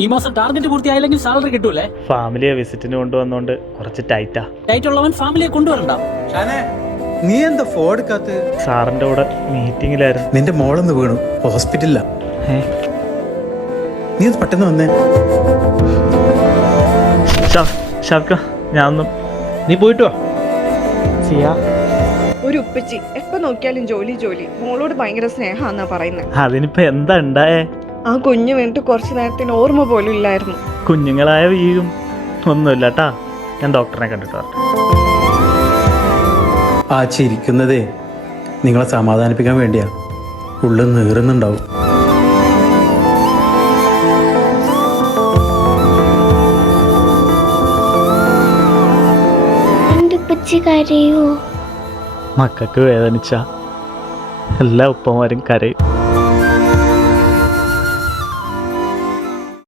ഈ മാസം target പൂർത്തിയായില്ലെങ്കിൽ salary കിട്ടൂലേ? ഫാമിലിയെ വിസിറ്റിന് കൊണ്ടുവന്നോണ്ട് കുറച്ച് ടൈറ്റാ. ടൈറ്റ് ഉള്ളവൻ ഫാമിലിയെ കൊണ്ടുവരണ്ട. നീ എന്താ ഫോൺ എടുക്കാത്ത? സാറിന്റെ കൂടെ മീറ്റിംഗിലായിരുന്നു. നിന്റെ മോളൊന്ന് വീണു ഹോസ്പിറ്റലിലാ. നീ ഒന്ന് പെട്ടെന്ന് വന്നേ. നീ പോയിട്ട് വാ. ഒരു ഉപ്പച്ചി എപ്പോ നോക്കിയാലും ജോലി ജോലി. മോളോട് ഭയങ്കര സ്നേഹാന്നാ പറയുന്നത്. അതിനിപ്പോ എന്താ ഉണ്ടായേ? ആ കുഞ്ഞു വീണിട്ട് കുറച്ചു നേരത്തിന് ഓർമ്മ പോലും ഇല്ലായിരുന്നു. കുഞ്ഞുങ്ങളായ വീഴും. ഒന്നുമില്ല കേട്ടാ, ഞാൻ ഡോക്ടറിനെ കണ്ടിട്ട് വരട്ടെ. ആ ചിരിക്കുന്നതേ നിങ്ങളെ സമാധാനിപ്പിക്കാൻ വേണ്ടിയാ. ഉള്ളിൽ നീറുന്നുണ്ടാവും. കരയോ? മക്കൾക്ക് വേദനിച്ച എല്ലാ ഉപ്പമാരും കരയും.